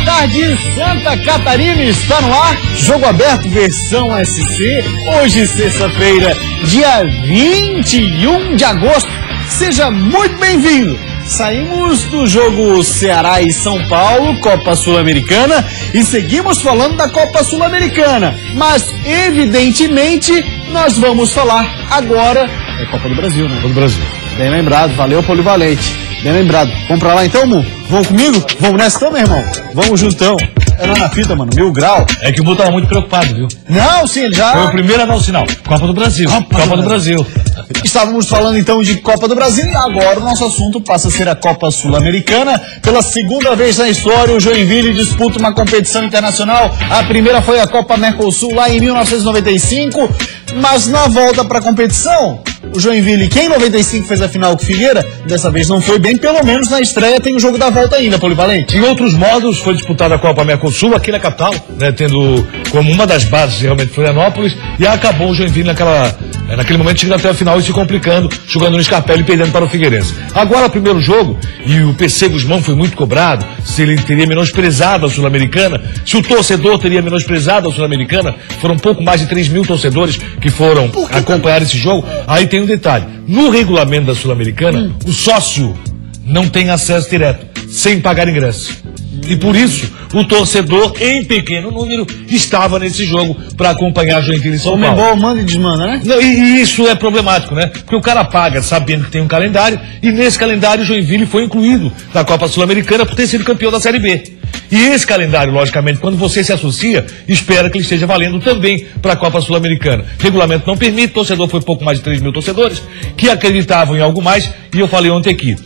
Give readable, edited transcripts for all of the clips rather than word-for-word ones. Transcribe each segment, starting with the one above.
boa tarde, Santa Catarina está no ar, jogo aberto versão SC, hoje sexta-feira, dia 21 de agosto, seja muito bem-vindo. Saímos do jogo Ceará e São Paulo, Copa Sul-Americana, e seguimos falando da Copa Sul-Americana, mas evidentemente nós vamos falar agora da Copa do Brasil, né? Copa do Brasil. Bem lembrado, valeu Polivalente. Bem lembrado. Vamos pra lá então, Mu? Vamos comigo? Vamos nessa então, meu irmão? Vamos juntão. Era na fita, mano. 1000 graus. É que o Mu tava muito preocupado, viu? Não, sim, ele já... Foi o primeiro a dar o sinal. Copa do Brasil. Copa do Brasil. Estávamos falando então de Copa do Brasil e agora o nosso assunto passa a ser a Copa Sul-Americana. Pela segunda vez na história, o Joinville disputa uma competição internacional. A primeira foi a Copa Mercosul lá em 1995, mas na volta para a competição, o Joinville, que em 95 fez a final com o Figueira, dessa vez não foi bem, pelo menos na estreia tem o jogo da volta ainda, Polivalente. Em outros modos, foi disputada a Copa Mercosul aqui na capital, né, tendo como uma das bases realmente Florianópolis, e acabou o Joinville naquele momento chegando até a final e se complicando, jogando no Scarpelli e perdendo para o Figueirense. Agora, primeiro jogo, e o PC Guzmão foi muito cobrado, se ele teria menosprezado a Sul-Americana, se o torcedor teria menosprezado a Sul-Americana, foram um pouco mais de 3 mil torcedores que foram acompanhar esse jogo. Aí tem um detalhe, no regulamento da Sul-Americana, o sócio não tem acesso direto, sem pagar ingresso. E por isso, o torcedor, em pequeno número, estava nesse jogo para acompanhar Joinville e São Paulo. Comembol manda e desmanda, né? E isso é problemático, né? Porque o cara paga sabendo que tem um calendário, e nesse calendário Joinville foi incluído na Copa Sul-Americana por ter sido campeão da Série B. E esse calendário, logicamente, quando você se associa, espera que ele esteja valendo também para a Copa Sul-Americana. Regulamento não permite, torcedor foi pouco mais de 3 mil torcedores, que acreditavam em algo mais, e eu falei ontem aqui.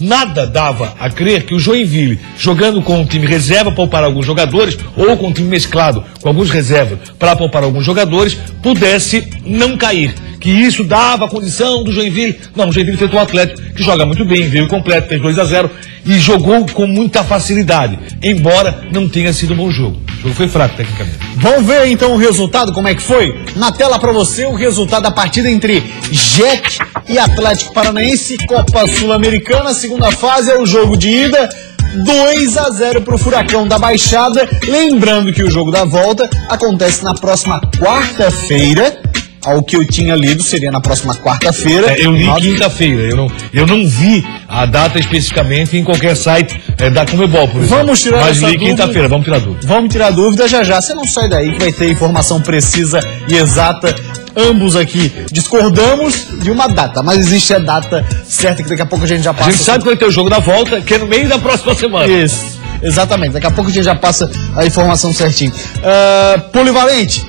Nada dava a crer que o Joinville, jogando com um time reserva para poupar alguns jogadores, ou com um time mesclado com alguns reservas para poupar alguns jogadores, pudesse não cair. Que isso dava a condição do Joinville. Não, o Joinville fez o Atlético, que joga muito bem, veio completo, fez 2-0 e jogou com muita facilidade, embora não tenha sido um bom jogo. O jogo foi fraco tecnicamente. Vamos ver então o resultado, como é que foi? Na tela para você o resultado da partida entre Jet e Atlético Paranaense, Copa Sul-Americana, segunda fase é o jogo de ida. 2-0 para o Furacão da Baixada. Lembrando que o jogo da volta acontece na próxima quarta-feira. Ao que eu tinha lido, seria na próxima quarta-feira. Eu li quinta-feira, eu não vi a data especificamente em qualquer site da Comebol, por exemplo. Vamos tirar Mas essa li dúvida. Quinta-feira, vamos tirar dúvida. Vamos tirar dúvida já. Você não sai daí que vai ter informação precisa e exata. Ambos aqui discordamos de uma data, mas existe a data certa que daqui a pouco a gente já passa. A gente sabe que vai ter o jogo da volta, que é no meio da próxima semana. Isso, exatamente. Daqui a pouco a gente já passa a informação certinho. Polivalente,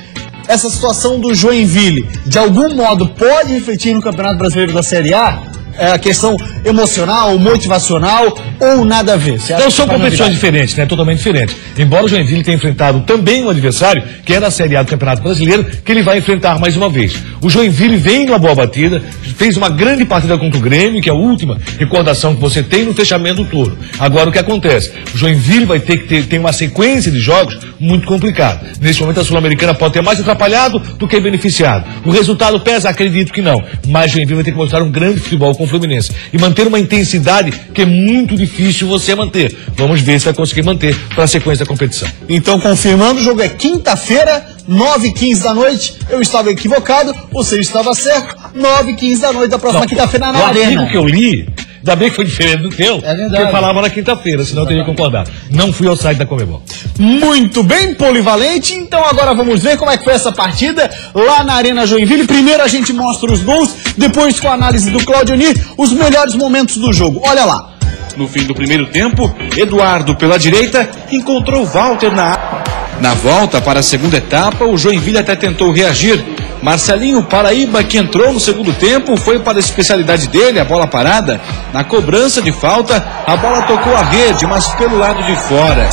essa situação do Joinville, de algum modo, pode refletir no Campeonato Brasileiro da Série A? É a questão emocional, motivacional ou nada a ver? Não, são competições diferentes, né? Totalmente diferentes. Embora o Joinville tenha enfrentado também um adversário, que é da Série A do Campeonato Brasileiro, que ele vai enfrentar mais uma vez. O Joinville vem numa boa batida, fez uma grande partida contra o Grêmio, que é a última recordação que você tem no fechamento do turno. Agora, o que acontece? O Joinville vai ter que ter uma sequência de jogos muito complicada. Nesse momento, a Sul-Americana pode ter mais atrapalhado do que beneficiado. O resultado pesa? Acredito que não. Mas o Joinville vai ter que mostrar um grande futebol com o Fluminense e manter uma intensidade que é muito difícil você manter. Vamos ver se vai conseguir manter para a sequência da competição. Então, confirmando, o jogo é quinta-feira, 9h15 da noite. Eu estava equivocado, você estava certo. 9h15 da noite da próxima quinta-feira na Arena. O artigo que eu li, ainda bem que foi diferente do teu, é verdade. Que falava na quinta-feira, senão eu teria concordado. Não fui ao site da Comebol. Muito bem, Polivalente. Então agora vamos ver como é que foi essa partida lá na Arena Joinville. Primeiro a gente mostra os gols, depois com a análise do Claudio Nir, os melhores momentos do jogo. Olha lá. No fim do primeiro tempo, Eduardo pela direita encontrou Walter na área. Na volta para a segunda etapa, o Joinville até tentou reagir. Marcelinho Paraíba, que entrou no segundo tempo, foi para a especialidade dele, a bola parada. Na cobrança de falta, a bola tocou a rede, mas pelo lado de fora.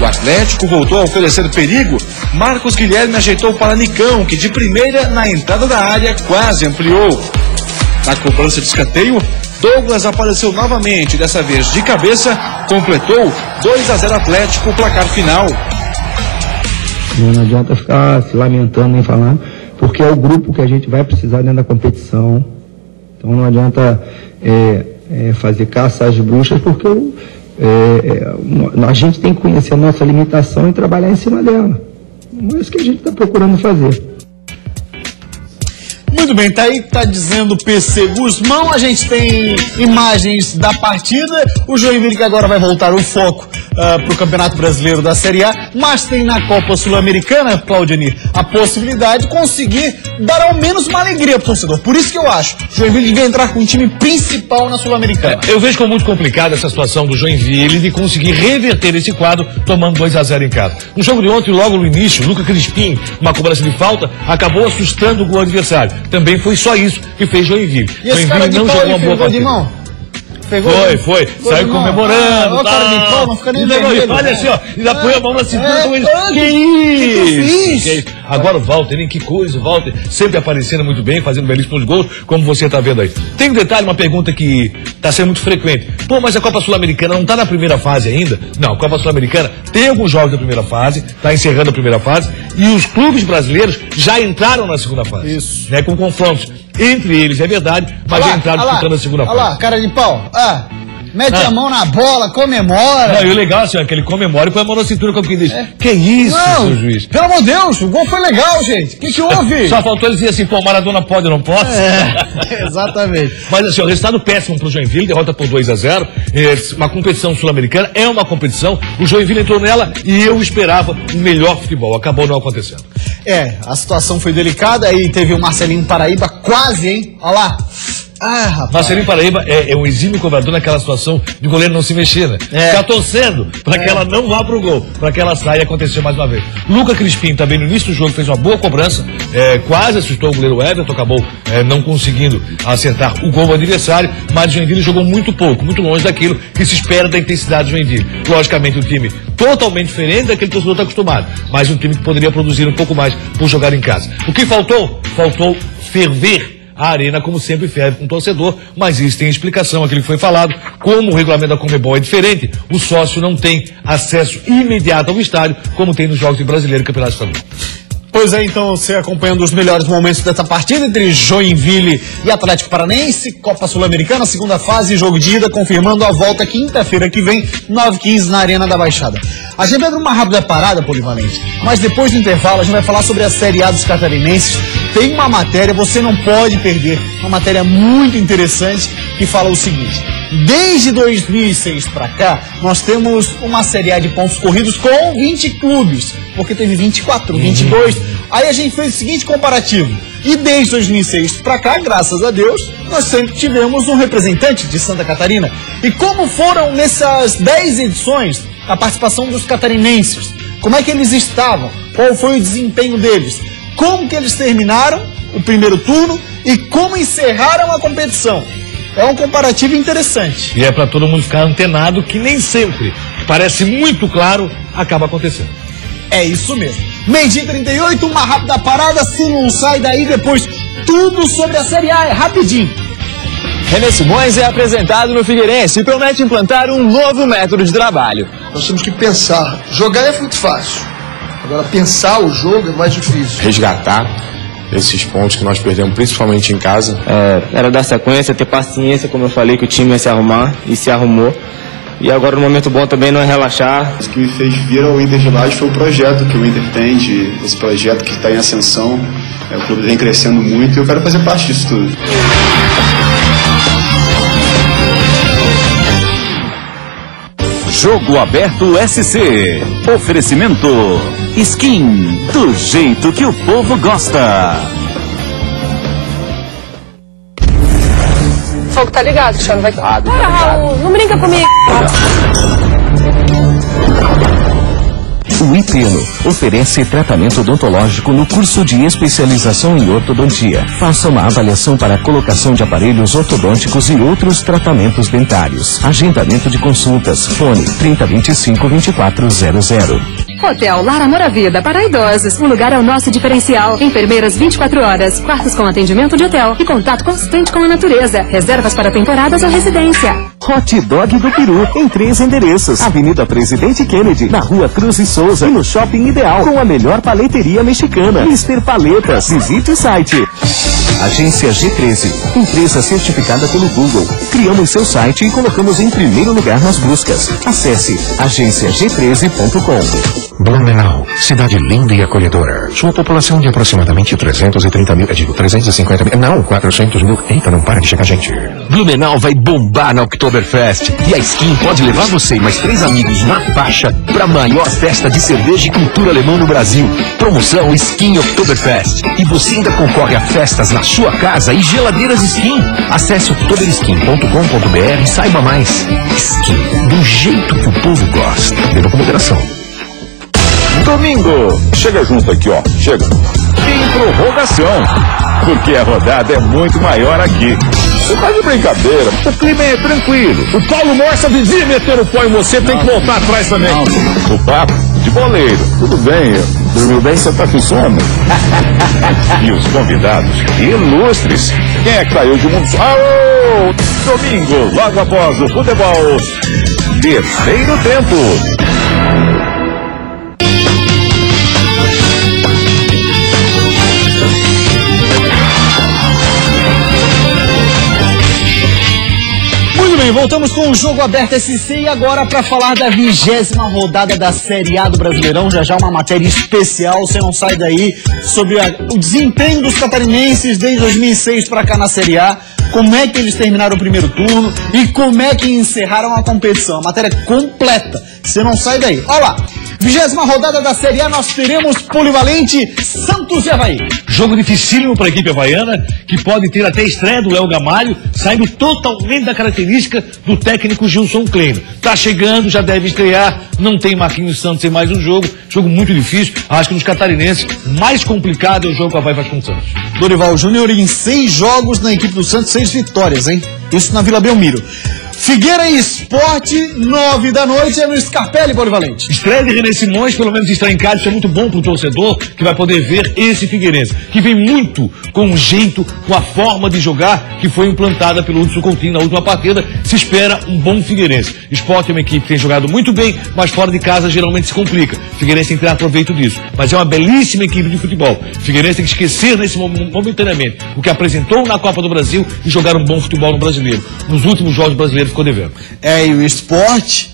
O Atlético voltou a oferecer perigo. Marcos Guilherme ajeitou para Nicão, que de primeira, na entrada da área, quase ampliou. Na cobrança de escanteio, Douglas apareceu novamente, dessa vez de cabeça, completou 2-0 Atlético, o placar final. Não adianta ficar se lamentando nem falando, porque é o grupo que a gente vai precisar dentro da competição. Então não adianta fazer caça às bruxas, porque A gente tem que conhecer a nossa limitação e trabalhar em cima dela. É isso que a gente está procurando fazer. Muito bem, tá aí, tá dizendo PC Guzmão. A gente tem imagens da partida. O Joinville que agora vai voltar o foco pro Campeonato Brasileiro da Série A, mas tem na Copa Sul-Americana, Claudionir, a possibilidade de conseguir dar ao menos uma alegria pro torcedor. Por isso que eu acho que o Joinville devia entrar com o time principal na Sul-Americana. Eu vejo como muito complicada essa situação do Joinville de conseguir reverter esse quadro tomando 2-0 em casa. No jogo de ontem, logo no início, Lucas Crispim, uma cobrança de falta, acabou assustando o adversário. Também foi só isso que fez Joinville. E esse cara de não pau, jogou uma boa partida. Foi. Saiu comemorando. Cara de pau, não fica nem vermelho. Olha assim, ó. Ainda põe a mão na cintura com ele. Que isso? Agora o Walter, hein? Que coisa, o Walter. Sempre aparecendo muito bem, fazendo belíssimos gols, como você tá vendo aí. Tem um detalhe, uma pergunta que tá sendo muito frequente. Pô, mas a Copa Sul-Americana não tá na primeira fase ainda? Não, a Copa Sul-Americana tem alguns jogos da primeira fase, tá encerrando a primeira fase, e os clubes brasileiros já entraram na segunda fase. Isso. Né, com confrontos entre eles, é verdade, mas já entraram disputando a segunda fase. Olha lá, cara de pau. Mete a mão na bola, comemora. Não, e o legal assim, é que ele comemora e põe a mão na cintura como quem diz. Que isso, seu juiz? Pelo amor de Deus, o gol foi legal, gente. O que houve? Só faltou ele dizer assim, pô, Maradona pode ou não pode? Exatamente. Mas assim, o resultado péssimo pro Joinville, derrota por 2-0. Uma competição sul-americana, é uma competição. O Joinville entrou nela e eu esperava um melhor futebol. Acabou não acontecendo. A situação foi delicada, aí teve o Marcelinho Paraíba, quase, hein? Olha lá. Rapaz. Marcelinho Paraíba é um exímio cobrador naquela situação de goleiro não se mexer, né? Ficar torcendo para que ela não vá pro gol, para que ela saia e aconteceu mais uma vez. Lucas Crispim também no início do jogo fez uma boa cobrança, quase assustou o goleiro Everton, acabou não conseguindo acertar o gol do adversário, mas o Joinville jogou muito pouco, muito longe daquilo que se espera da intensidade do Joinville. Logicamente um time totalmente diferente daquele que o torcedor está acostumado, mas um time que poderia produzir um pouco mais por jogar em casa. O que faltou? Faltou ferver a arena, como sempre, ferve com o torcedor, mas isso tem explicação, aquilo que foi falado. Como o regulamento da Conmebol é diferente, o sócio não tem acesso imediato ao estádio, como tem nos Jogos de Brasileiro e Campeonato Estadual. Pois é, então você acompanhando os melhores momentos dessa partida entre Joinville e Atlético Paranaense, Copa Sul-Americana, segunda fase, jogo de ida, confirmando a volta quinta-feira que vem, 9h15 na Arena da Baixada. A gente vai dar uma rápida parada, Polivalente, mas depois do intervalo a gente vai falar sobre a Série A dos catarinenses. Tem uma matéria, você não pode perder, uma matéria muito interessante que fala o seguinte: desde 2006 para cá, nós temos uma Série A de pontos corridos com 20 clubes, porque teve 24, 22. Aí a gente fez o seguinte comparativo. E desde 2006 para cá, graças a Deus, nós sempre tivemos um representante de Santa Catarina. E como foram nessas 10 edições a participação dos catarinenses? Como é que eles estavam? Qual foi o desempenho deles? Como que eles terminaram o primeiro turno e como encerraram a competição? É um comparativo interessante. E é para todo mundo ficar antenado que nem sempre, parece muito claro, acaba acontecendo. É isso mesmo. 12h38, uma rápida parada, se não sai daí depois tudo sobre a Série A, é rapidinho. René Simões é apresentado no Figueirense e promete implantar um novo método de trabalho. Nós temos que pensar. Jogar é muito fácil. Agora, pensar o jogo é mais difícil. Resgatar esses pontos que nós perdemos, principalmente em casa. Era dar sequência, ter paciência, como eu falei, que o time ia se arrumar, e se arrumou. E agora, no momento bom também, não é relaxar. O que me fez vir ao Inter de Lages foi o projeto que o Inter tem, esse projeto que está em ascensão. O clube vem crescendo muito e eu quero fazer parte disso tudo. Jogo Aberto SC. Oferecimento Skin, do jeito que o povo gosta. O fogo tá ligado, Cristiano, vai... Para, Raul, não brinca comigo. O Itelo oferece tratamento odontológico no curso de especialização em ortodontia. Faça uma avaliação para a colocação de aparelhos ortodônticos e outros tratamentos dentários. Agendamento de consultas. Fone 3025-2400. Hotel Lar Amor à Vida para idosos. O lugar é o nosso diferencial. Enfermeiras 24 horas, quartos com atendimento de hotel e contato constante com a natureza. Reservas para temporadas ou residência. Hot Dog do Peru, em 3 endereços. Avenida Presidente Kennedy, na Rua Cruz e Souza, e no Shopping Ideal, com a melhor paleteria mexicana. Mister Paletas. Visite o site. Agência G13, empresa certificada pelo Google. Criamos seu site e colocamos em primeiro lugar nas buscas. Acesse agenciag13.com. Blumenau, cidade linda e acolhedora. Sua população de aproximadamente 330 mil, 350 mil, não, 400 mil. Eita, não para de chegar gente. Blumenau vai bombar na Oktoberfest. E a Skin pode levar você e mais 3 amigos na faixa para a maior festa de cerveja e cultura alemã no Brasil. Promoção Skin Oktoberfest. E você ainda concorre a festas na sua casa e geladeiras Skin. Acesse oktoberskin.com.br e saiba mais. Skin, do jeito que o povo gosta. Beba com moderação. Domingo, chega junto aqui, ó, chega. Em prorrogação, porque a rodada é muito maior aqui. Você tá de brincadeira, o clima é tranquilo. O Paulo Morsa vivia meter o pó em você, tem que voltar atrás também. O papo de boleiro, tudo bem, dormiu bem, você tá com sono? E os convidados ilustres, quem é que caiu de mundo? Aô! Domingo, logo após o futebol, terceiro tempo. Voltamos com o Jogo Aberto SC e agora para falar da 20ª rodada da Série A do Brasileirão. Já uma matéria especial, você não sai daí, sobre o desempenho dos catarinenses desde 2006 para cá na Série A, como é que eles terminaram o primeiro turno e como é que encerraram a competição. A matéria completa, você não sai daí. Olha lá, 20ª rodada da Série A, nós teremos Polivalente, Santos e Avaí. Jogo dificílimo para a equipe havaiana, que pode ter até a estreia do Léo Gamalho, saindo totalmente da característica do técnico Gilson Kleino. Tá chegando, já deve estrear, não tem Marquinhos Santos em mais um jogo muito difícil. Acho que nos catarinenses, mais complicado é o jogo que o Avaí faz com o Santos. Dorival Júnior em 6 jogos na equipe do Santos, 6 vitórias, hein? Isso na Vila Belmiro. Figueira e Sport, 9 da noite, é no Scarpelli, Polivalente. Estreia de René Simões, pelo menos estreia em casa, isso é muito bom pro torcedor, que vai poder ver esse Figueirense, que vem muito com o jeito, com a forma de jogar que foi implantada pelo Hudson Coutinho na última partida. Se espera um bom Figueirense. Sport é uma equipe que tem jogado muito bem, mas fora de casa geralmente se complica. Figueirense tem que ter proveito disso. Mas é uma belíssima equipe de futebol. Figueirense tem que esquecer nesse momentaneamente o que apresentou na Copa do Brasil e jogar um bom futebol no brasileiro. Nos últimos jogos brasileiros ficou devendo. E o Sport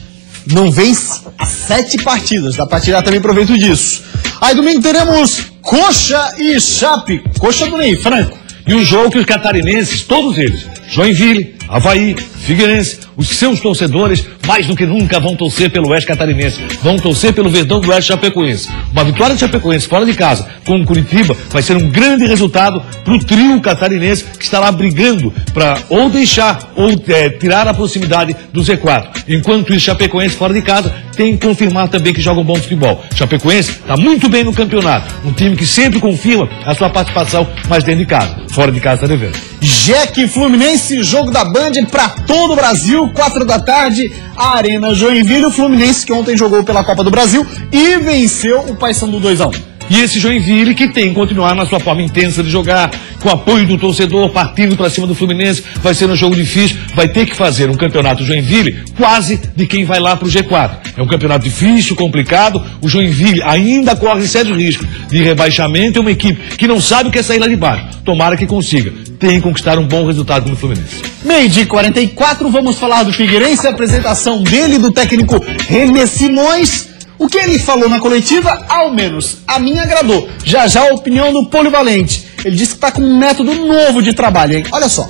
não vence há 7 partidas, dá pra tirar também proveito disso. Aí domingo teremos Coxa e Chape, Coxa do Ney Franco. E um jogo que os catarinenses, todos eles, Joinville, Avaí, Figueirense, os seus torcedores, mais do que nunca vão torcer pelo Oeste Catarinense, vão torcer pelo Verdão do Oeste Chapecoense. Uma vitória de Chapecoense fora de casa com o Curitiba vai ser um grande resultado para o trio catarinense que estará brigando para ou deixar ou tirar a proximidade do Z4. Enquanto isso, Chapecoense fora de casa tem que confirmar também que joga um bom futebol. Chapecoense está muito bem no campeonato, um time que sempre confirma a sua participação, mas dentro de casa. Fora de casa está devendo. Jack Fluminense, jogo da Band para todo o Brasil, 4 da tarde, a Arena Joinville, o Fluminense que ontem jogou pela Copa do Brasil e venceu o Paysandu 2-1. E esse Joinville que tem que continuar na sua forma intensa de jogar, com apoio do torcedor, partindo para cima do Fluminense, vai ser um jogo difícil, vai ter que fazer um campeonato Joinville quase de quem vai lá para o G4. É um campeonato difícil, complicado, o Joinville ainda corre sério risco de rebaixamento, é uma equipe que não sabe o que é sair lá de baixo. Tomara que consiga, tem que conquistar um bom resultado no Fluminense. 12h44, vamos falar do Figueirense, a apresentação dele, do técnico René Simões. O que ele falou na coletiva, ao menos a mim agradou. Já a opinião do Polivalente. Ele disse que está com um método novo de trabalho, hein? Olha só.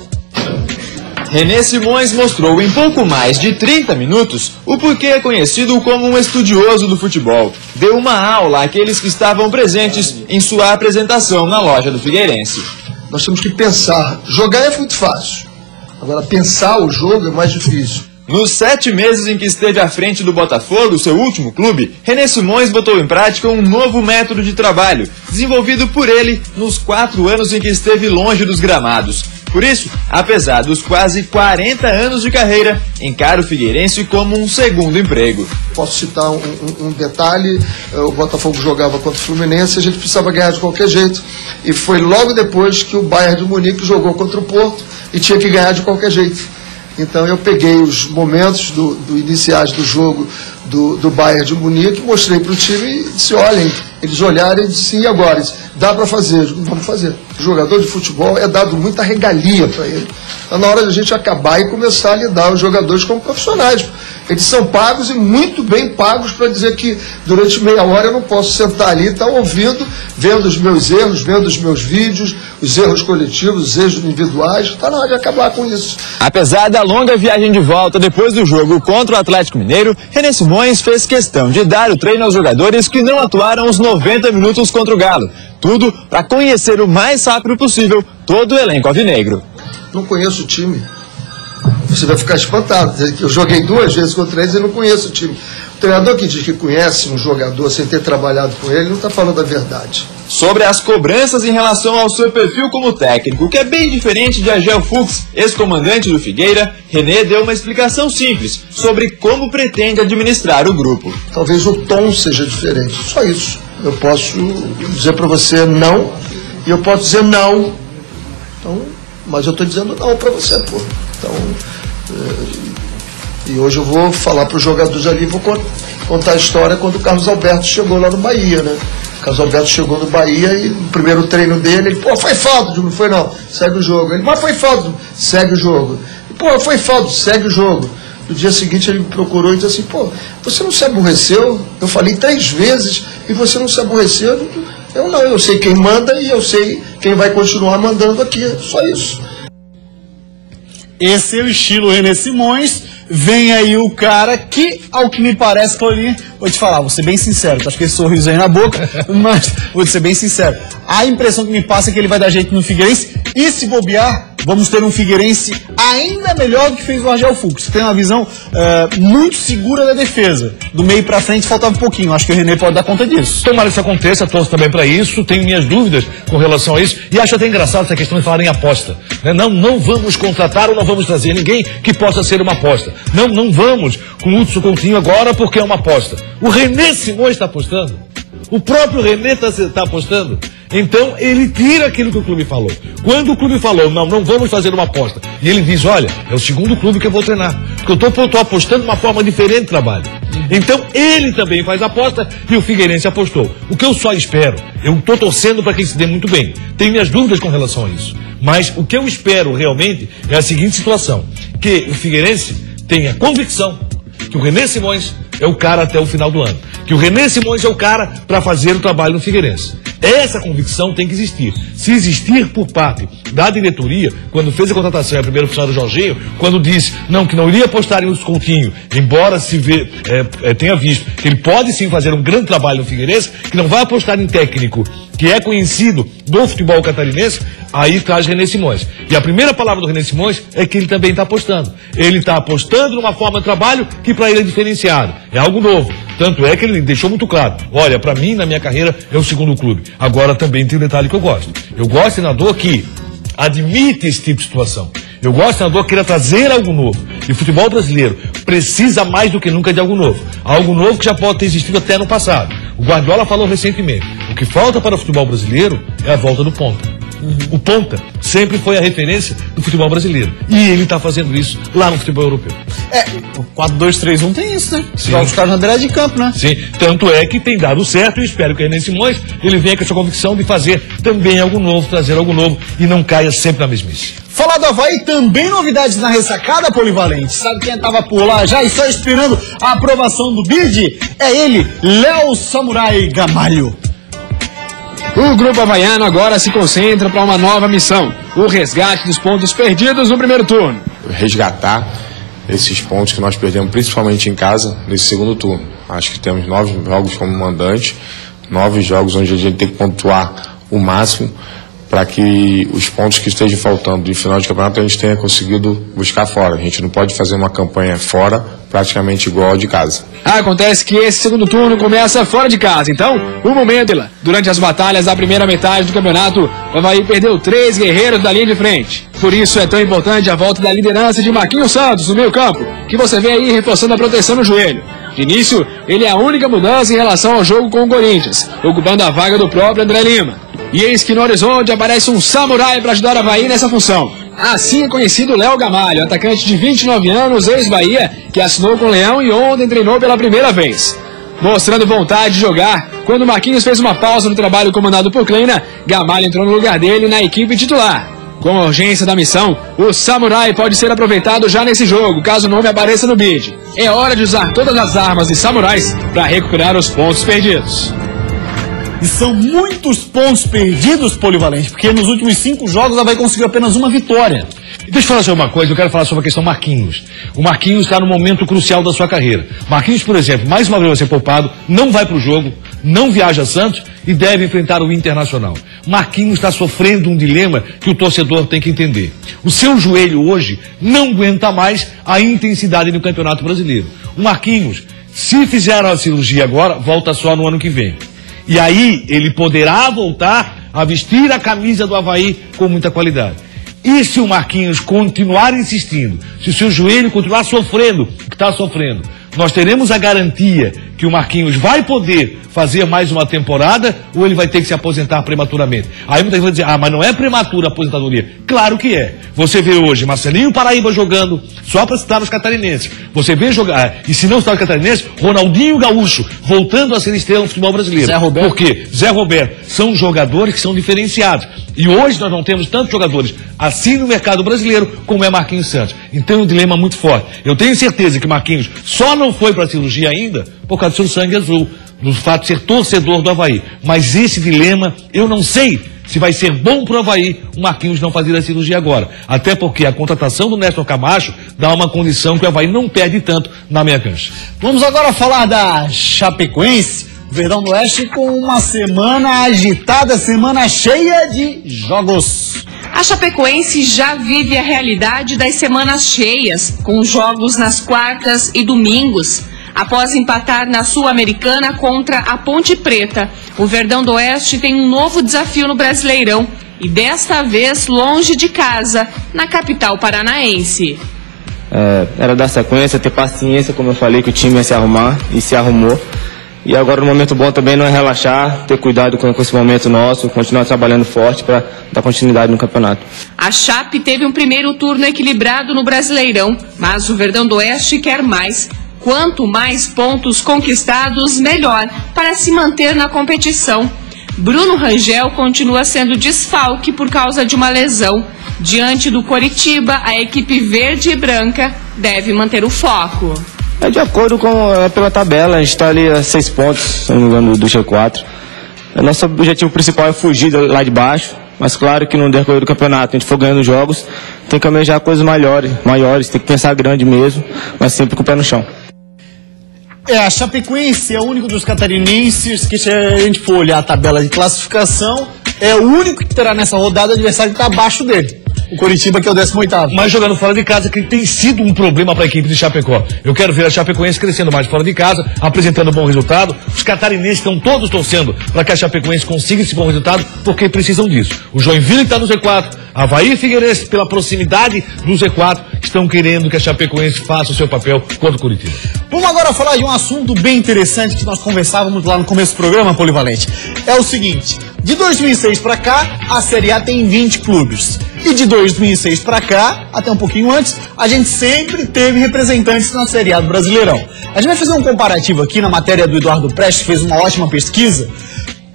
René Simões mostrou em pouco mais de 30 minutos o porquê é conhecido como um estudioso do futebol. Deu uma aula àqueles que estavam presentes em sua apresentação na loja do Figueirense. Nós temos que pensar. Jogar é muito fácil. Agora, pensar o jogo é mais difícil. Nos 7 meses em que esteve à frente do Botafogo, seu último clube, René Simões botou em prática um novo método de trabalho, desenvolvido por ele nos 4 anos em que esteve longe dos gramados. Por isso, apesar dos quase 40 anos de carreira, encara o Figueirense como um segundo emprego. Posso citar um detalhe, o Botafogo jogava contra o Fluminense, a gente precisava ganhar de qualquer jeito. E foi logo depois que o Bayern de Munique jogou contra o Porto e tinha que ganhar de qualquer jeito. Então eu peguei os momentos do iniciais do jogo do Bayern de Munique, mostrei para o time e disse, olhem, eles olharam e disseram, e agora? Disse, dá para fazer? Eu digo, vamos fazer. O jogador de futebol é dado muita regalia para ele. Então na hora de a gente acabar e começar a lidar os jogadores como profissionais. Eles são pagos e muito bem pagos para dizer que durante meia hora eu não posso sentar ali e estar ouvindo, vendo os meus erros, vendo os meus vídeos, os erros coletivos, os erros individuais. Está na hora de acabar com isso. Apesar da longa viagem de volta depois do jogo contra o Atlético Mineiro, René Simões fez questão de dar o treino aos jogadores que não atuaram os 90 minutos contra o Galo. Tudo para conhecer o mais rápido possível todo o elenco alvinegro. Não conheço o time. Você vai ficar espantado. Eu joguei 2 vezes contra eles e não conheço o time. O treinador que diz que conhece um jogador sem ter trabalhado com ele não está falando a verdade. Sobre as cobranças em relação ao seu perfil como técnico, que é bem diferente de Argel Fuchs, ex-comandante do Figueira, René deu uma explicação simples sobre como pretende administrar o grupo. Talvez o tom seja diferente, só isso. Eu posso dizer para você não, e eu posso dizer não. Então, mas eu estou dizendo não para você, pô. Então, e hoje eu vou falar para os jogadores ali, vou contar a história quando o Carlos Alberto chegou lá no Bahia, né? O Carlos Alberto chegou no Bahia e no primeiro treino dele, ele, pô, foi falta, não foi não, segue o jogo. Ele, mas foi falta, segue o jogo. E, pô, foi falta, segue o jogo. No dia seguinte ele me procurou e disse assim, pô, você não se aborreceu? Eu falei 3 vezes e você não se aborreceu? Eu não, eu sei quem manda e eu sei quem vai continuar mandando aqui, só isso. Esse é o estilo René Simões. Vem aí o cara que, ao que me parece, Paulinho, vou te falar, vou ser bem sincero, tá com aquele sorriso aí na boca, mas vou ser bem sincero. A impressão que me passa é que ele vai dar jeito no Figueirense e, se bobear, vamos ter um Figueirense ainda melhor do que fez o Argel Fuchs. Tem uma visão muito segura da defesa. Do meio pra frente faltava um pouquinho. Acho que o René pode dar conta disso. Tomara que isso aconteça, torço também para isso. Tenho minhas dúvidas com relação a isso. E acho até engraçado essa questão de falar em aposta. Não vamos contratar ou não vamos trazer ninguém que possa ser uma aposta. Não vamos com o Hudson Coutinho agora porque é uma aposta. O René Simões está apostando. O próprio René está apostando. Então, ele tira aquilo que o clube falou. Quando o clube falou, não vamos fazer uma aposta, e ele diz, olha, é o segundo clube que eu vou treinar, porque eu estou apostando uma forma diferente de trabalho. Então, ele também faz aposta e o Figueirense apostou. O que eu só espero, eu estou torcendo para que ele se dê muito bem. Tenho minhas dúvidas com relação a isso. Mas o que eu espero realmente é a seguinte situação, que o Figueirense tenha convicção que o René Simões é o cara até o final do ano. Que o René Simões é o cara para fazer o trabalho no Figueirense. Essa convicção tem que existir. Se existir por parte da diretoria, quando fez a contratação, a primeira função do Jorginho, quando disse que não iria apostar em Hudson Coutinho, embora tenha visto que ele pode sim fazer um grande trabalho no Figueirense, que não vai apostar em técnico que é conhecido do futebol catarinense, aí traz René Simões. E a primeira palavra do René Simões é que ele também está apostando. Ele está apostando numa forma de trabalho que para ele é diferenciado. É algo novo. Tanto é que ele deixou muito claro. Olha, para mim, na minha carreira, é o segundo clube. Agora também tem um detalhe que eu gosto. Eu gosto de treinador que admite esse tipo de situação. Eu gosto de treinador que queira trazer algo novo. E o futebol brasileiro precisa mais do que nunca de algo novo. Algo novo que já pode ter existido até no passado. O Guardiola falou recentemente. O que falta para o futebol brasileiro é a volta do ponta. O ponta sempre foi a referência do futebol brasileiro. E ele está fazendo isso lá no futebol europeu. O 4-2-3-1 tem isso, né? Sim. Os caras na beirada de campo, né? Sim, tanto é que tem dado certo e espero que o René Simões ele venha com essa convicção de fazer também algo novo, trazer algo novo e não caia sempre na mesmice. Falar do Avaí, também novidades na ressacada polivalente. Sabe quem estava por lá já e só esperando a aprovação do bid? É ele, Léo Samurai Gamalho. O grupo havaiano agora se concentra para uma nova missão, o resgate dos pontos perdidos no primeiro turno. Resgatar esses pontos que nós perdemos, principalmente em casa, nesse segundo turno. Acho que temos 9 jogos como mandante, 9 jogos onde a gente tem que pontuar o máximo para que os pontos que estejam faltando de final de campeonato a gente tenha conseguido buscar fora. A gente não pode fazer uma campanha fora praticamente igual a de casa. Acontece que esse segundo turno começa fora de casa, então, o momento, durante as batalhas da primeira metade do campeonato, o Avaí perdeu 3 guerreiros da linha de frente. Por isso é tão importante a volta da liderança de Marquinhos Santos no meio campo, que você vê aí reforçando a proteção no joelho. De início, ele é a única mudança em relação ao jogo com o Corinthians, ocupando a vaga do próprio André Lima. E eis que no horizonte aparece um samurai para ajudar o Avaí nessa função. Assim é conhecido Léo Gamalho, atacante de 29 anos, ex-Bahia, que assinou com o Leão e ontem treinou pela primeira vez. Mostrando vontade de jogar, quando Marquinhos fez uma pausa no trabalho comandado por Kleina, Gamalho entrou no lugar dele na equipe titular. Com a urgência da missão, o Samurai pode ser aproveitado já nesse jogo, caso o nome apareça no bid. É hora de usar todas as armas e samurais para recuperar os pontos perdidos. E são muitos pontos perdidos, Polivalente, porque nos últimos 5 jogos ela vai conseguir apenas uma vitória. Deixa eu falar sobre uma coisa, eu quero falar sobre a questão Marquinhos. O Marquinhos está no momento crucial da sua carreira. Marquinhos, por exemplo, mais uma vez vai ser poupado, não vai para o jogo, não viaja a Santos e deve enfrentar o Internacional. Marquinhos está sofrendo um dilema que o torcedor tem que entender. O seu joelho hoje não aguenta mais a intensidade do Campeonato Brasileiro. O Marquinhos, se fizer a cirurgia agora, volta só no ano que vem. E aí ele poderá voltar a vestir a camisa do Avaí com muita qualidade. E se o Marquinhos continuar insistindo, se o seu joelho continuar sofrendo, que está sofrendo, nós teremos a garantia que o Marquinhos vai poder fazer mais uma temporada ou ele vai ter que se aposentar prematuramente? Aí muita gente vai dizer, mas não é prematura a aposentadoria. Claro que é. Você vê hoje Marcelinho Paraíba jogando, só para citar os catarinenses. Você vê jogar, e se não citar os catarinenses, Ronaldinho Gaúcho, voltando a ser estrela no futebol brasileiro. Zé Roberto. Por quê? Zé Roberto. São jogadores que são diferenciados. E hoje nós não temos tantos jogadores assim no mercado brasileiro como é Marquinhos Santos. Então é um dilema muito forte. Eu tenho certeza que Marquinhos só não foi para a cirurgia ainda por causa do seu sangue azul, do fato de ser torcedor do Avaí. Mas esse dilema, eu não sei se vai ser bom para o Avaí o Marquinhos não fazer a cirurgia agora. Até porque a contratação do Néstor Camacho dá uma condição que o Avaí não perde tanto na meia cancha. Vamos agora falar da Chapecoense. Verdão do Oeste com uma semana agitada, semana cheia de jogos. A Chapecoense já vive a realidade das semanas cheias, com jogos nas quartas e domingos. Após empatar na Sul-Americana contra a Ponte Preta, o Verdão do Oeste tem um novo desafio no Brasileirão e desta vez longe de casa, na capital paranaense. Era dar sequência, ter paciência, como eu falei, que o time ia se arrumar e se arrumou. E agora o momento bom também não é relaxar, ter cuidado com esse momento nosso, continuar trabalhando forte para dar continuidade no campeonato. A Chape teve um primeiro turno equilibrado no Brasileirão, mas o Verdão do Oeste quer mais. Quanto mais pontos conquistados, melhor, para se manter na competição. Bruno Rangel continua sendo desfalque por causa de uma lesão. Diante do Coritiba, a equipe verde e branca deve manter o foco. É de acordo pela tabela, a gente está ali a 6 pontos, se não me engano, do G4. Nosso objetivo principal é fugir lá de baixo, mas claro que no decorrer do campeonato, a gente for ganhando jogos, tem que almejar coisas maiores, tem que pensar grande mesmo, mas sempre com o pé no chão. A Chapecoense é o único dos catarinenses que, se a gente for olhar a tabela de classificação, é o único que terá nessa rodada adversário que está abaixo dele. O Coritiba, que é o 18º. Mas jogando fora de casa, que tem sido um problema para a equipe de Chapecó. Eu quero ver a Chapecoense crescendo mais fora de casa, apresentando bom resultado. Os catarinenses estão todos torcendo para que a Chapecoense consiga esse bom resultado, porque precisam disso. O Joinville está no Z4, Avaí e Figueirense, pela proximidade do Z4, estão querendo que a Chapecoense faça o seu papel contra o Coritiba. Vamos agora falar de um assunto bem interessante que nós conversávamos lá no começo do programa, Polivalente. É o seguinte, de 2006 para cá, a Série A tem 20 clubes. E de 2006 para cá, até um pouquinho antes, a gente sempre teve representantes na Série A do Brasileirão. A gente vai fazer um comparativo aqui na matéria do Eduardo Prestes, que fez uma ótima pesquisa,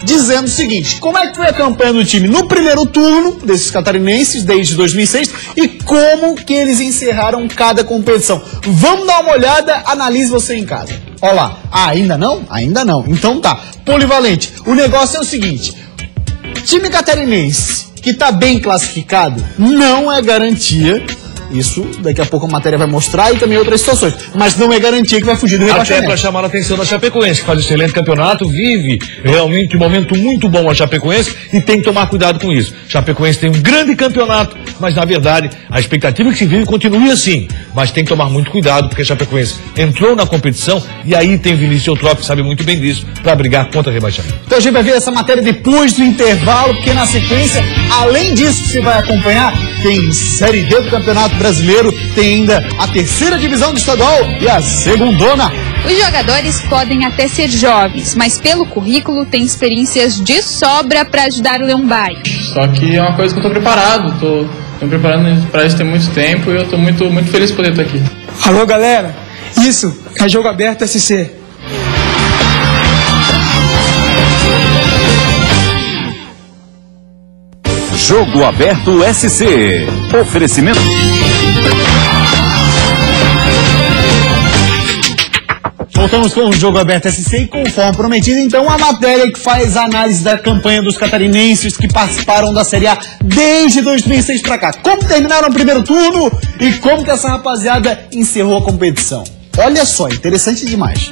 dizendo o seguinte, como é que foi a campanha do time no primeiro turno desses catarinenses, desde 2006, e como que eles encerraram cada competição. Vamos dar uma olhada, analise você em casa. Olha lá, ainda não? Ainda não. Então tá, Polivalente, o negócio é o seguinte, time catarinense que está bem classificado não é garantia, isso daqui a pouco a matéria vai mostrar e também outras situações, mas não é garantia que vai fugir do rebaixamento. Até para chamar a atenção da Chapecoense, que faz um excelente campeonato, vive realmente um momento muito bom a Chapecoense e tem que tomar cuidado com isso. Chapecoense tem um grande campeonato, mas na verdade a expectativa é que se vive continue assim, mas tem que tomar muito cuidado porque a Chapecoense entrou na competição e aí tem o Vinícius Eutrópio, que sabe muito bem disso, para brigar contra o rebaixamento. Então a gente vai ver essa matéria depois do intervalo, porque na sequência, além disso que você vai acompanhar, tem Série D do Campeonato Brasileiro, tem ainda a terceira divisão do estadual e a segundona. Os jogadores podem até ser jovens, mas pelo currículo tem experiências de sobra para ajudar o Leão Baia. Só que é uma coisa que eu tô preparado, tô Estou preparando para isso tem muito tempo e eu estou muito feliz por poder estar aqui. Alô, galera, isso é Jogo Aberto SC. Jogo Aberto SC. Oferecimento. Voltamos com o Jogo Aberto SC e, conforme prometido, então, a matéria que faz a análise da campanha dos catarinenses que participaram da Série A desde 2006 pra cá. Como terminaram o primeiro turno e como que essa rapaziada encerrou a competição. Olha só, interessante demais.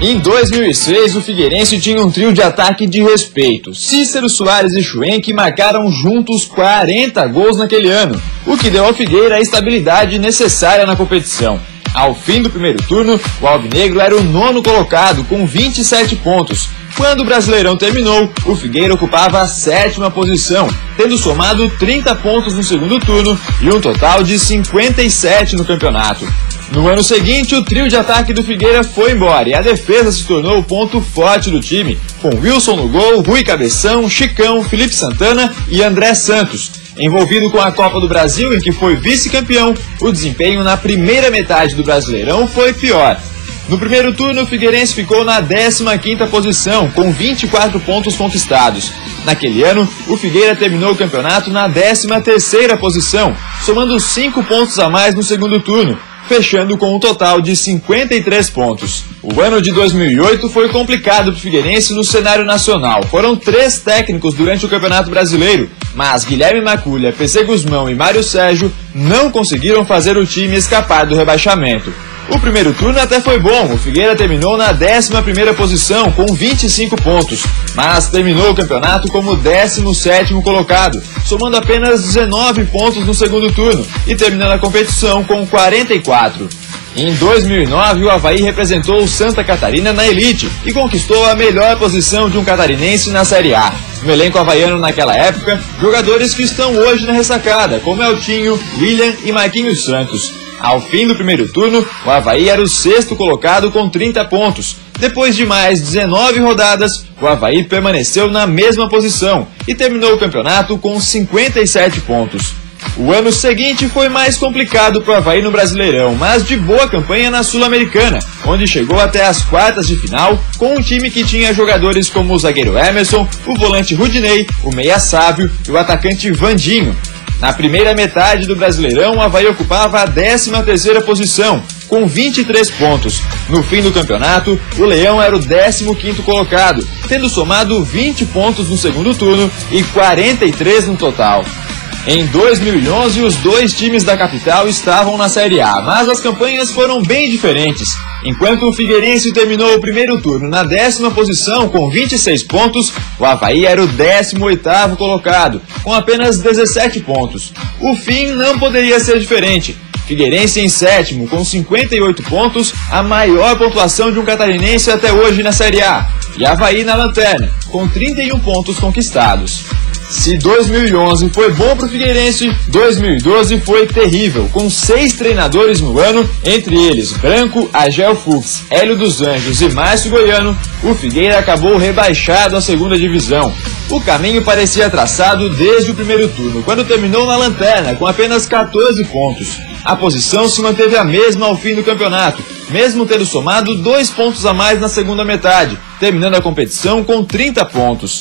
Em 2006, o Figueirense tinha um trio de ataque de respeito. Cícero, Soares e Schwenk marcaram juntos 40 gols naquele ano, o que deu ao Figueira a estabilidade necessária na competição. Ao fim do primeiro turno, o Alvinegro era o 9º colocado, com 27 pontos. Quando o Brasileirão terminou, o Figueira ocupava a 7ª posição, tendo somado 30 pontos no segundo turno e um total de 57 no campeonato. No ano seguinte, o trio de ataque do Figueira foi embora e a defesa se tornou o ponto forte do time, com Wilson no gol, Rui Cabeção, Chicão, Felipe Santana e André Santos. Envolvido com a Copa do Brasil, em que foi vice-campeão, o desempenho na primeira metade do Brasileirão foi pior. No primeiro turno, o Figueirense ficou na 15ª posição, com 24 pontos conquistados. Naquele ano, o Figueira terminou o campeonato na 13ª posição, somando 5 pontos a mais no segundo turno, fechando com um total de 53 pontos. O ano de 2008 foi complicado para o Figueirense no cenário nacional. Foram 3 técnicos durante o Campeonato Brasileiro, mas Guilherme Maculha, PC Guzmão e Mário Sérgio não conseguiram fazer o time escapar do rebaixamento. O primeiro turno até foi bom, o Figueira terminou na 11ª posição com 25 pontos, mas terminou o campeonato como 17º colocado, somando apenas 19 pontos no segundo turno e terminando a competição com 44. Em 2009, o Avaí representou o Santa Catarina na elite e conquistou a melhor posição de um catarinense na Série A. No elenco havaiano naquela época, jogadores que estão hoje na ressacada, como Eltinho, William e Marquinhos Santos. Ao fim do primeiro turno, o Avaí era o 6º colocado com 30 pontos. Depois de mais 19 rodadas, o Avaí permaneceu na mesma posição e terminou o campeonato com 57 pontos. O ano seguinte foi mais complicado para o Avaí no Brasileirão, mas de boa campanha na Sul-Americana, onde chegou até as quartas de final com um time que tinha jogadores como o zagueiro Emerson, o volante Rudinei, o meia Sávio e o atacante Vandinho. Na primeira metade do Brasileirão, o Avaí ocupava a 13ª posição, com 23 pontos. No fim do campeonato, o Leão era o 15º colocado, tendo somado 20 pontos no segundo turno e 43 no total. Em 2011, os 2 times da capital estavam na Série A, mas as campanhas foram bem diferentes. Enquanto o Figueirense terminou o primeiro turno na 10ª posição com 26 pontos, o Avaí era o 18º colocado, com apenas 17 pontos. O fim não poderia ser diferente. Figueirense em 7º com 58 pontos, a maior pontuação de um catarinense até hoje na Série A. E Avaí na lanterna, com 31 pontos conquistados. Se 2011 foi bom para o Figueirense, 2012 foi terrível, com 6 treinadores no ano, entre eles Branco, Agel Fux, Hélio dos Anjos e Márcio Goiano. O Figueira acabou rebaixado à 2ª divisão. O caminho parecia traçado desde o primeiro turno, quando terminou na lanterna, com apenas 14 pontos. A posição se manteve a mesma ao fim do campeonato, mesmo tendo somado 2 pontos a mais na segunda metade, terminando a competição com 30 pontos.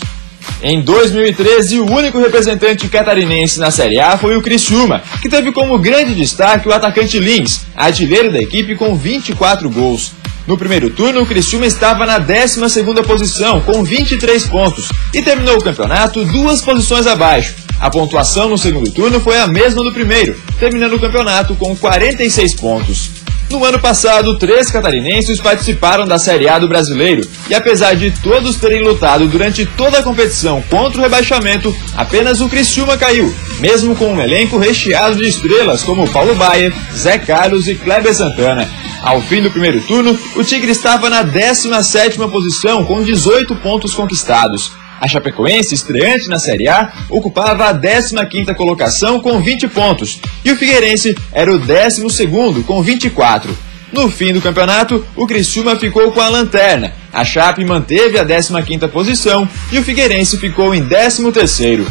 Em 2013, o único representante catarinense na Série A foi o Criciúma, que teve como grande destaque o atacante Lins, artilheiro da equipe com 24 gols. No primeiro turno, o Criciúma estava na 12ª posição, com 23 pontos, e terminou o campeonato 2 posições abaixo. A pontuação no segundo turno foi a mesma do primeiro, terminando o campeonato com 46 pontos. No ano passado, 3 catarinenses participaram da Série A do Brasileiro e apesar de todos terem lutado durante toda a competição contra o rebaixamento, apenas o Criciúma caiu, mesmo com um elenco recheado de estrelas como Paulo Baier, Zé Carlos e Kleber Santana. Ao fim do primeiro turno, o Tigre estava na 17ª posição com 18 pontos conquistados. A Chapecoense, estreante na Série A, ocupava a 15ª colocação com 20 pontos e o Figueirense era o 12º com 24. No fim do campeonato, o Criciúma ficou com a lanterna, a Chape manteve a 15ª posição e o Figueirense ficou em 13º.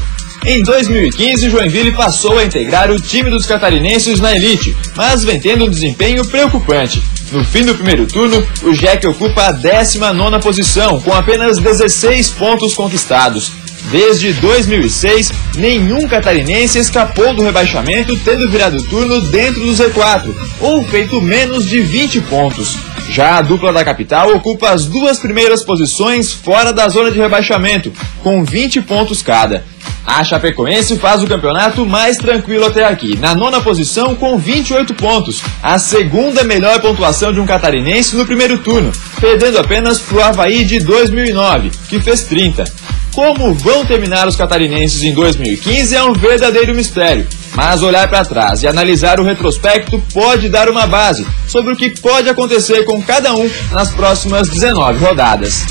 Em 2015, o Joinville passou a integrar o time dos catarinenses na elite, mas vem tendo um desempenho preocupante. No fim do primeiro turno, o Jack ocupa a 19ª posição, com apenas 16 pontos conquistados. Desde 2006, nenhum catarinense escapou do rebaixamento, tendo virado turno dentro do Z4, ou feito menos de 20 pontos. Já a dupla da capital ocupa as 2 primeiras posições fora da zona de rebaixamento, com 20 pontos cada. A Chapecoense faz o campeonato mais tranquilo até aqui, na 9ª posição com 28 pontos, a 2ª melhor pontuação de um catarinense no primeiro turno, perdendo apenas para o Avaí de 2009, que fez 30. Como vão terminar os catarinenses em 2015 é um verdadeiro mistério, mas olhar para trás e analisar o retrospecto pode dar uma base sobre o que pode acontecer com cada um nas próximas 19 rodadas.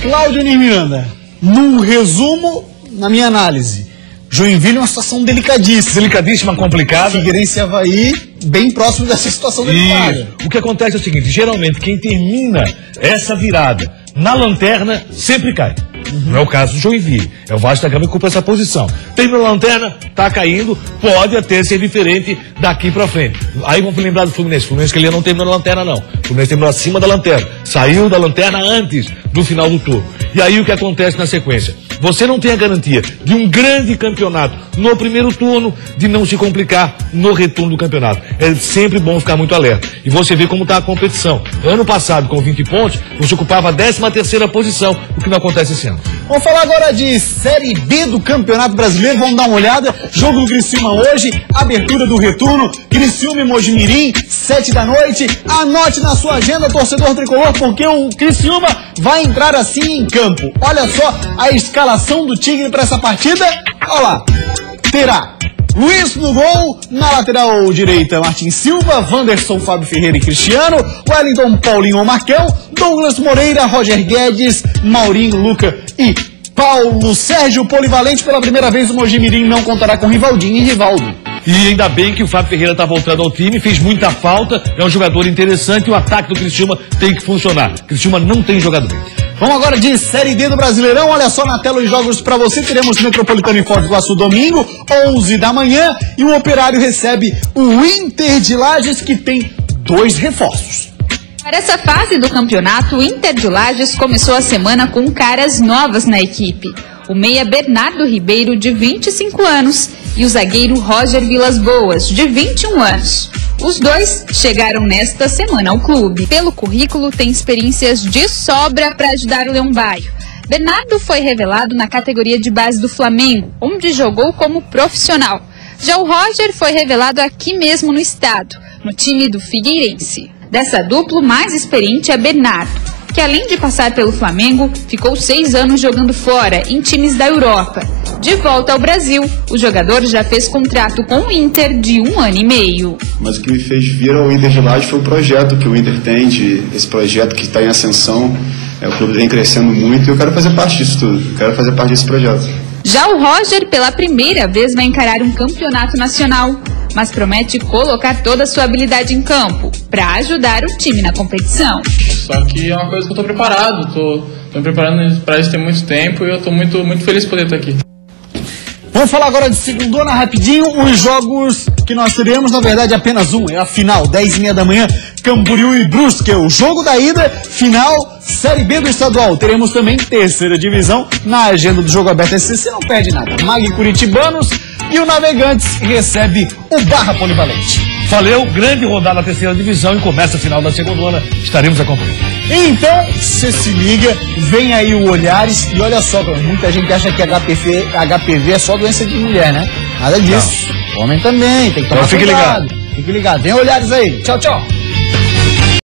Cláudio Miranda, num resumo, na minha análise, Joinville é uma situação delicadíssima. Delicadíssima, complicada. Figueirense e Avaí, bem próximo dessa situação delicada. O que acontece é o seguinte, geralmente quem termina essa virada na lanterna sempre cai. Não é o caso do Joinville. É o Vasco da Gama que ocupa essa posição. Termina a lanterna, tá caindo, pode até ser diferente daqui pra frente. Aí vamos lembrar do Fluminense. O Fluminense que ele não terminou na lanterna, não. O Fluminense terminou acima da lanterna. Saiu da lanterna antes do final do turno. E aí o que acontece na sequência? Você não tem a garantia de um grande campeonato no primeiro turno, de não se complicar no retorno do campeonato. É sempre bom ficar muito alerta. E você vê como está a competição. Ano passado, com 20 pontos, você ocupava a 13ª posição, o que não acontece esse ano. Vamos falar agora de Série B do Campeonato Brasileiro. Vamos dar uma olhada. Jogo do Criciúma hoje, abertura do retorno. Criciúma e Mojimirim, 7 da noite. Anote na sua agenda, torcedor tricolor, porque o Criciúma vai entrar assim em campo. Olha só a escalação do Tigre para essa partida. Olha lá. Terá Luiz no gol, na lateral direita Martin Silva, Wanderson, Fábio Ferreira e Cristiano, Wellington, Paulinho ou Markel, Douglas Moreira, Roger Guedes, Maurinho, Luca e Paulo Sérgio. Polivalente, pela primeira vez o Mojimirim não contará com Rivaldinho e Rivaldo. E ainda bem que o Fábio Ferreira está voltando ao time, fez muita falta, é um jogador interessante e o ataque do Criciúma tem que funcionar. Criciúma não tem jogador. Vamos agora de Série D do Brasileirão. Olha só na tela os jogos para você. Teremos Metropolitano e Foz do Iguaçu domingo, 11 da manhã. E o Operário recebe o Inter de Lages, que tem 2 reforços. Para essa fase do campeonato, o Inter de Lages começou a semana com caras novas na equipe. O meia Bernardo Ribeiro, de 25 anos, e o zagueiro Roger Vilas Boas, de 21 anos. Os dois chegaram nesta semana ao clube. Pelo currículo, tem experiências de sobra para ajudar o Leão Baio. Bernardo foi revelado na categoria de base do Flamengo, onde jogou como profissional. Já o Roger foi revelado aqui mesmo no estado, no time do Figueirense. Dessa dupla, o mais experiente é Bernardo, que além de passar pelo Flamengo, ficou 6 anos jogando fora, em times da Europa. De volta ao Brasil, o jogador já fez contrato com o Inter de 1 ano e meio. Mas o que me fez vir ao Inter de Lages foi o projeto que o Inter tem, esse projeto que está em ascensão. O clube vem crescendo muito e eu quero fazer parte disso tudo, eu quero fazer parte desse projeto. Já o Roger, pela primeira vez, vai encarar um campeonato nacional, mas promete colocar toda a sua habilidade em campo para ajudar o time na competição. Só que é uma coisa que eu estou preparado, estou me preparando para isso tem muito tempo e eu estou muito feliz por poder estar aqui. Vamos falar agora de segundona rapidinho. Os jogos que nós teremos, na verdade, apenas um. É a final, 10h30 da manhã, Camboriú e Brusque. O jogo da ida, final, Série B do estadual. Teremos também 3ª divisão na agenda do Jogo Aberto SC. Você não perde nada. Mag Curitibanos e o Navegantes recebe o Barra Polivalente. Valeu, grande rodada na 3ª divisão e começa a final da segundona. Estaremos acompanhando. Então, você se liga, vem aí o Olhares e olha só, muita gente acha que HPV é só doença de mulher, né? Nada disso. Não. Homem também, tem que tomar cuidado. Fique ligado. Vem Olhares aí. Tchau, tchau.